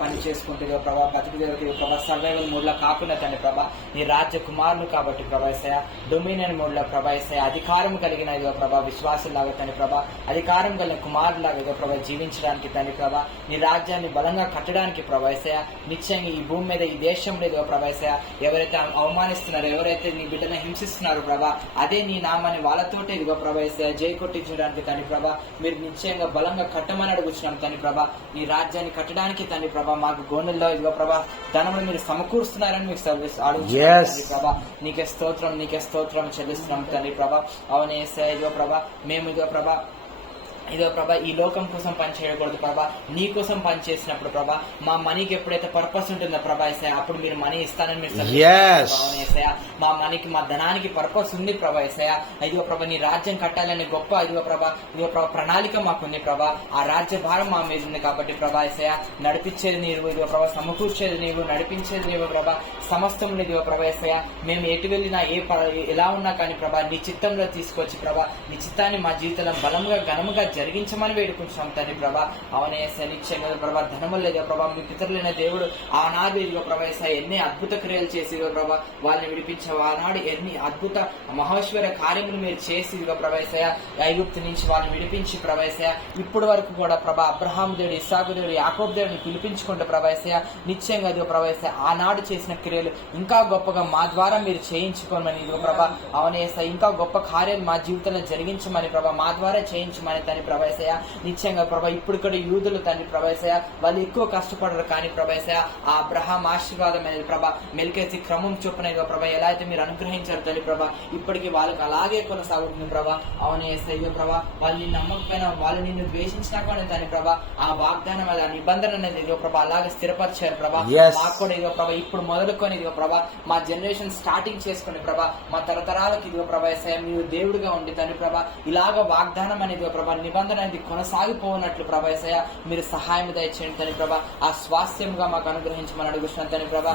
పని చేసుకుంటే ప్రభా బతుకు దగ్గర ప్రభా సర్వైవల్ మోడ్ లో కాకుండా తండ్రి ప్రభా నీ రాజ్య కుమారులు కాబట్టి ప్రభాసయ డొమినియన్ మోడ్ లో ప్రభాసయ అధికారం కలిగిన ఇదిగో ప్రభా విశ్వాసులాగా తండ్రి ప్రభా అధికారం కలిగిన కుమారులాగా ఇదిగో ప్రభా జీవించడానికి తండ్రి ప్రభా నీ రాజ్యాన్ని బలంగా కట్టడానికి ప్రభాసయ నిశ్చయంగా ఈ భూమి మీద ఈ దేశంలో ఇదిగో ప్రభాసయ ఎవరైతే అవమానిస్తున్నారో ఎవరైతే నీ బిడ్డను హింసిస్తున్నారో ప్రభా అదే నీ నామాన్ని వాళ్ళతోటి ఇదిగో ప్రభాసయ జై కొట్టించడానికి తండ్రి ప్రభా మీరు నిశ్చయంగా బలంగా కట్టమని అడుగుతున్నాం తండ్రి ప్రభా నీ రాజ్యాన్ని కట్టడానికి తండ్రి ప్రభా మాకు గోనెల్లో ఇదిగో ప్రభా ధనమును మీరు సమకూరుస్తున్నారని మీకు సర్వీస్ అడుగుతున్నాం ప్రభా నీకే స్తోత్రం చెల్లిస్తున్నాం తండ్రి ప్రభా అవునే ఇదిగో ప్రభా మేము ఇదిగో ప్రభా ఈ లోకం కోసం పని చేయకూడదు ప్రభా నీ కోసం పని చేసినప్పుడు ప్రభా మా మనీకి ఎప్పుడైతే పర్పస్ ఉంటుందో ప్రభా ఏసయ్య అప్పుడు మీరు మనీ ఇస్తానని మీరు మా మనీకి మా ధనానికి పర్పస్ ఉంది ప్రభా ఏసయ్య ఇదిగో ప్రభా నీ రాజ్యం కట్టాలని గొప్ప ఇదిగో ప్రభా ప్రణాళిక మాకుంది ప్రభా ఆ రాజ్య భారం మా మీద ఉంది కాబట్టి ప్రభా ఏసయ్య నడిపించేది నీవు ఇదిగో ప్రభా సమకూర్చేది నీవు నడిపించేది నీవు ప్రభా సమస్తం ఇదిగో ప్రభా ఏసయ్య మేము ఎటు వెళ్ళినా ఎలా ఉన్నా కానీ ప్రభా నీ చిత్తంలో తీసుకొచ్చి ప్రభా నీ చిత్తాన్ని మా జీవితంలో బలంగా ఘనముగా జరిగించమని వేడుకుంటున్నాం తండ్రి ప్రభా అవనే నిశ్చయంగా ప్రభా ధనము లేదో ప్రభా మీ పితరులైన దేవుడు ఆనాడు ఇదిగో ప్రభా ఎన్ని అద్భుత క్రియలు చేసి ప్రభా వాళ్ళని విడిపించే ఆనాడు ఎన్ని అద్భుత మహేశ్వర కార్యములు మీరు చేసి ఇదిగో ప్రభాసయ ఐగుప్తు నుంచి వాళ్ళని విడిపించి ప్రభాసయ ఇప్పటి వరకు కూడా ప్రభా అబ్రహాం దేవుడు ఇస్సాకు దేవుడు యాకోబు దేవుడిని పిలిపించుకుంటే ప్రభాసయ నిశ్చయంగా ఇదిగో ప్రభాసయ ఆనాడు చేసిన క్రియలు ఇంకా గొప్పగా మా ద్వారా మీరు చేయించుకోమని ఇదిగో ప్రభా అవనే ఇంకా గొప్ప కార్యాలు మా జీవితంలో జరిగించమని ప్రభా మా ద్వారా చేయించమని తండ్రి ప్రభాసయ నిశ్చయంగా ప్రభా ఇప్పుడు కూడా యూదులు తండ్రి ప్రభాసయ వాళ్ళు ఎక్కువ కష్టపడరు కానీ ప్రభాసయ ఆ అబ్రహాం ఆశీర్వాదం అనేది ప్రభా మెల్కేసి క్రమం చొప్పున ప్రభా ఎలా అయితే మీరు అనుగ్రహించారు తండ్రి ప్రభా ఇప్పటికీ వాళ్ళకి అలాగే కొనసాగుతుంది ప్రభా అవునే ఇదిగో ప్రభా వాళ్ళు నిన్ను నమ్మకపోయినా వాళ్ళు నిన్ను ద్వేషించినా కూడా తండ్రి ప్రభా ఆ వాగ్దానం ఆ నిబంధన అనేది ఇదిగో ప్రభా అలాగే స్థిరపరిచారు ప్రభా మాకు కూడా ఇదిగో ప్రభా ఇప్పుడు మొదలుకొని ఇదిగో ప్రభా మా జనరేషన్ స్టార్టింగ్ చేసుకుని ప్రభా మా తరతరాలకు ఇదిగో ప్రభాసయ మీరు దేవుడిగా ఉండి తండ్రి ప్రభా ఇలాగ వాగ్దానం అనేది ప్రభా నిబంధన అనేది కొనసాగిపోనట్లు ప్రభాసయ మీరు సహాయం దయచేయండి తండ్రి ప్రభా ఆ స్వాస్థ్యంగా మాకు అనుగ్రహించమని అడుగుతున్నాను తండ్రి ప్రభా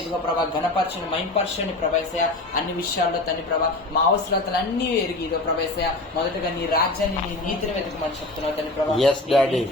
ఇదిగో ప్రభా ఘనపరచని మైంపరచని ప్రభాసయ అన్ని విషయాల్లో తండ్రి ప్రభా మా అవసరాలన్నీ ఎరిగి ఇదో ప్రభాసయ మొదటగా నీ రాజ్యాన్ని నీ నీతిని వెతకమని చెప్తున్నావు తండ్రి ప్రభా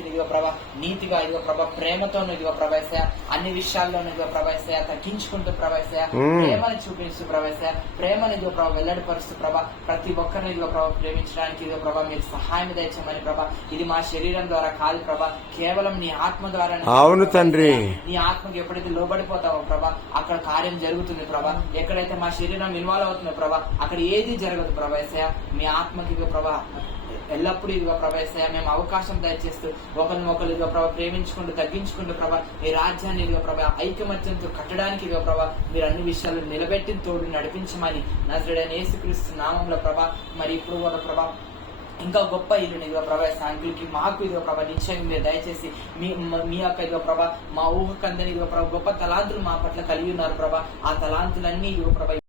ఇదిగో ప్రభా నీతిగా ఇదిగో ప్రభా ప్రేమతోను ఇదిగో ప్రభాసయ అన్ని విషయాల్లోనూ ఇదిగో ప్రభాసయ తగ్గించుకుంటూ ప్రభాసయ ప్రేమని చూపిస్తూ ప్రభాసయ ప్రేమని ఇదిగో ప్రభా వెల్లడిపరుస్తూ ప్రభా ప్రతి ఒక్కరిని ఇదిగో ప్రభా ప్రేమించడానికి ఇదిగో ప్రభా మీరు సహాయం దయచేయమని ప్రభా ఇది మా శరీరం ద్వారా కాదు ప్రభా కేవలం నీ ఆత్మ ద్వారా అవును తండ్రి నీ ఆత్మకి ఎప్పుడైతే లోబడిపోతావో ప్రభా అక్కడ కార్యం జరుగుతుంది ప్రభా ఎక్కడైతే మా శరీరం ఇన్వాల్వ్ అవుతుందో ప్రభా అక్కడ ఏది జరగదు ప్రభాసయ మీ ఆత్మకి ప్రభా ఎల్లప్పుడూ ఇదిగో ప్రభాసయ మేము అవకాశం దయచేస్తూ ఒకరిని ఇదిగో ప్రభా ప్రేమించుకుంటూ తగ్గించుకుంటూ ప్రభా ఈ రాజ్యాన్ని ఇదిగో ప్రభా ఐకమత్యంతో కట్టడానికి ఇదిగో ప్రభా మీరు అన్ని విషయాలు నిలబెట్టి తోడు నడిపించమని నజరేయుడైన యేసుక్రీస్తు నామంలో ప్రభా మరి ఇప్పుడు కూడా ప్రభా ఇంకా గొప్ప ఇల్లు ఇదిగో ప్రభా సాంకులకి మాకు ఇదిగో ప్రభా నిశ్చయం మీరు దయచేసి మీ యొక్క ఇదిగో ప్రభా మా ఊహకందని ఇదిగో ప్రభా గొప్ప తలాంతులు మా పట్ల కలిగి ఉన్నారు ప్రభా ఆ తలాంతులన్నీ ఇదిగో ప్రభా